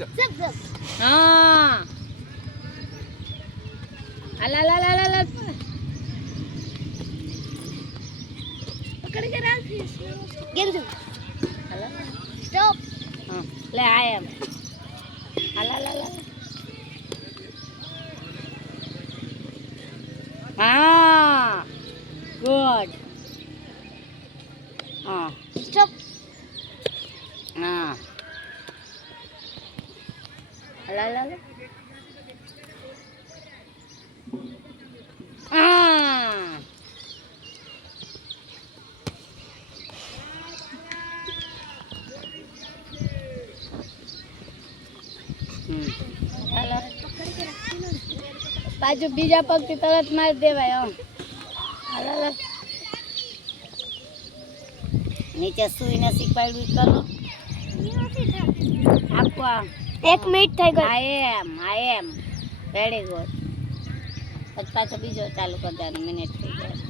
હા હાલા લા લા લા પકડ કે રાખી ગેંદુ હાલા સ્ટોપ હા લે આય એમ હાલા લા લા હા ગુડ હા સ્ટોપ હા હાલા લા લા બાજુ બીજા પગથી તરત મારી દેવાય હાલો નીચે સુઈને શીખવાડ્યું કરો આપવા 1 મિનિટ થઈ ગઈ આઈ એમ વેરી ગુડ પછી પાછો બીજો ચાલુ કરી દેવાનો મિનિટ થઈ ગયો